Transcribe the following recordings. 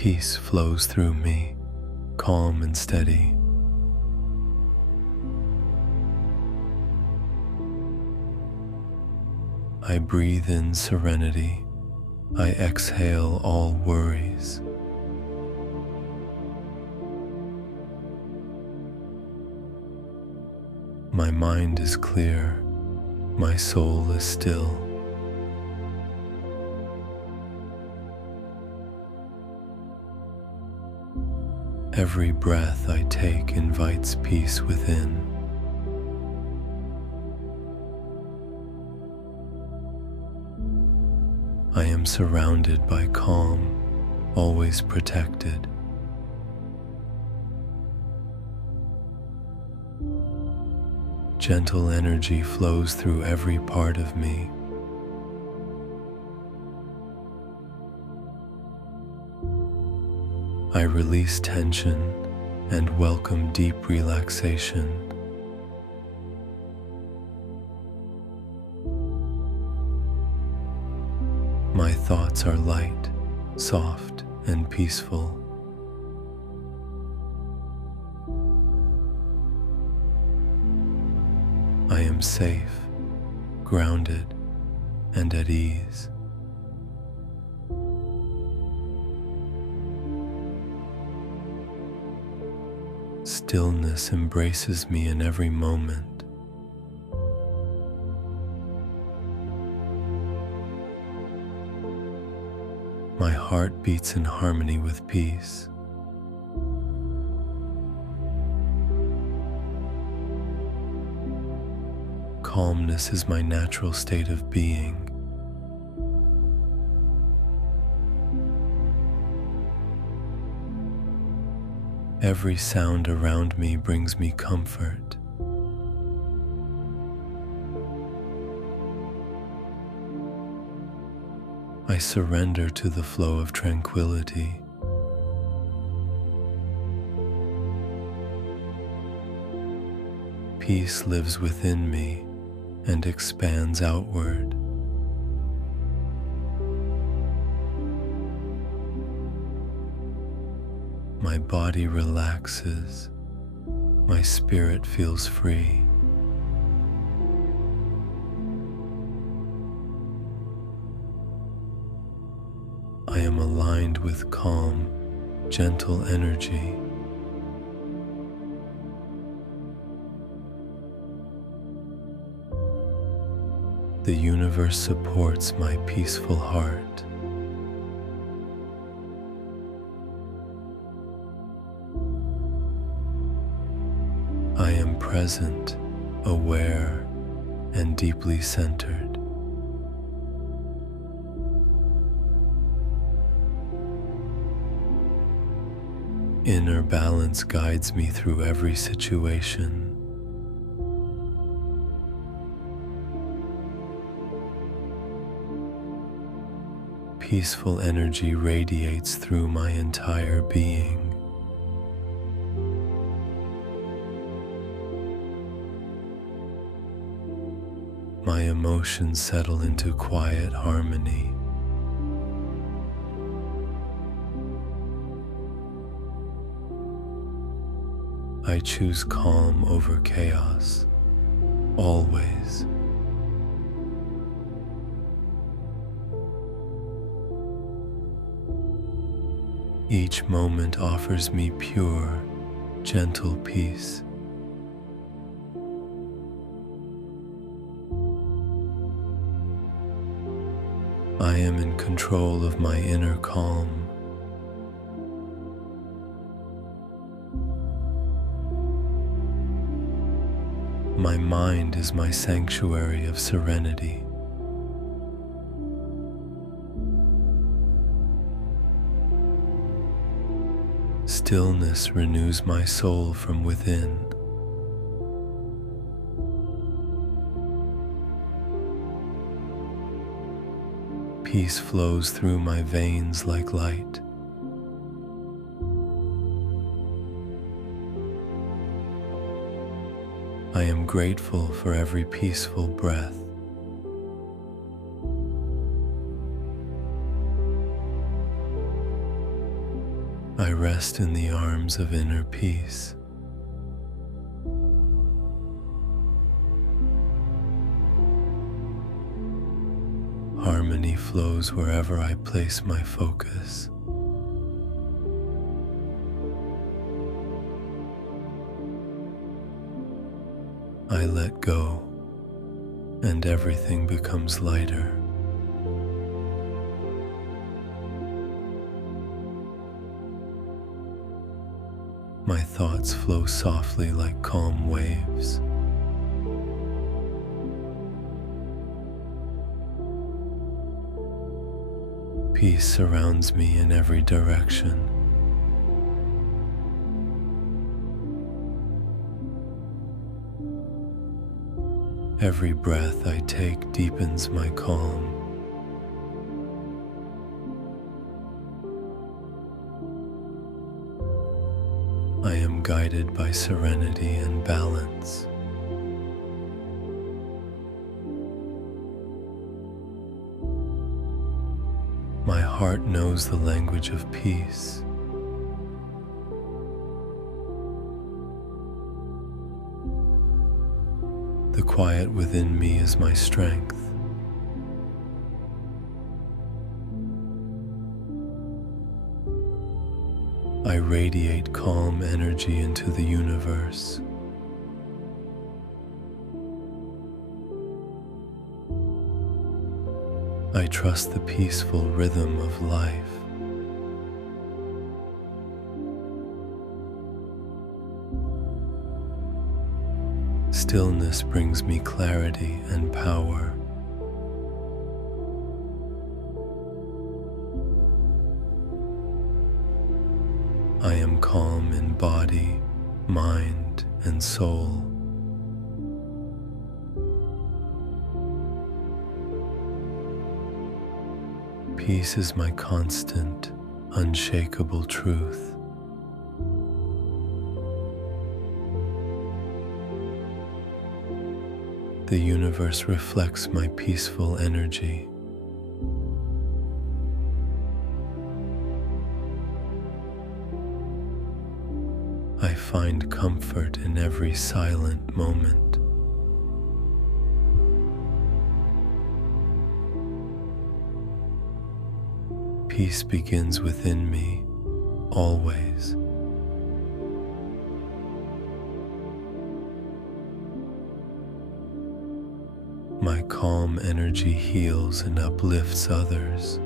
Peace flows through me, calm and steady. I breathe in serenity. I exhale all worries. My mind is clear. My soul is still. Every breath I take invites peace within. I am surrounded by calm, always protected. Gentle energy flows through every part of me. I release tension and welcome deep relaxation. My thoughts are light, soft, and peaceful. I am safe, grounded, and at ease. Stillness embraces me in every moment. My heart beats in harmony with peace. Calmness is my natural state of being. Every sound around me brings me comfort. I surrender to the flow of tranquility. Peace lives within me and expands outward. My body relaxes. My spirit feels free. I am aligned with calm, gentle energy. The universe supports my peaceful heart. I am present, aware, and deeply centered. Inner balance guides me through every situation. Peaceful energy radiates through my entire being. My emotions settle into quiet harmony. I choose calm over chaos, always. Each moment offers me pure, gentle peace. I am in control of my inner calm. My mind is my sanctuary of serenity. Stillness renews my soul from within. Peace flows through my veins like light. I am grateful for every peaceful breath. rest in the arms of inner peace. Harmony flows wherever I place my focus. I let go, and everything becomes lighter. My thoughts flow softly like calm waves. Peace surrounds me in every direction. Every breath I take deepens my calm. I am guided by serenity and balance. My heart knows the language of peace. The quiet within me is my strength. I radiate calm energy into the universe. I trust the peaceful rhythm of life. Stillness brings me clarity and power. I am calm in body, mind, and soul. Peace is my constant, unshakable truth. The universe reflects my peaceful energy. I find comfort in every silent moment. Peace begins within me, always. My calm energy heals and uplifts others.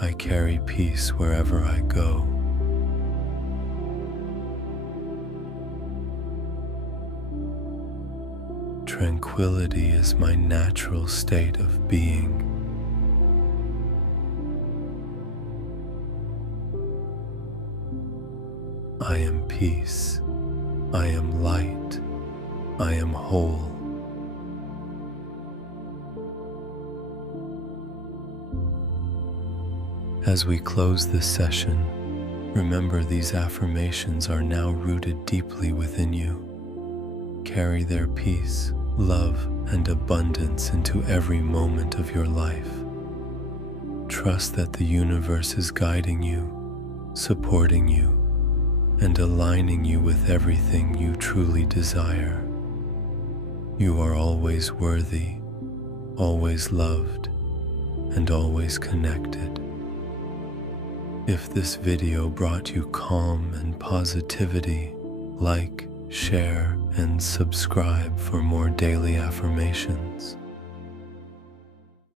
I carry peace wherever I go. Tranquility is my natural state of being. I am peace. I am light. I am whole. As we close this session, remember these affirmations are now rooted deeply within you. Carry their peace, love, and abundance into every moment of your life. Trust that the universe is guiding you, supporting you, and aligning you with everything you truly desire. You are always worthy, always loved, and always connected. If this video brought you calm and positivity, like, share, and subscribe for more daily affirmations.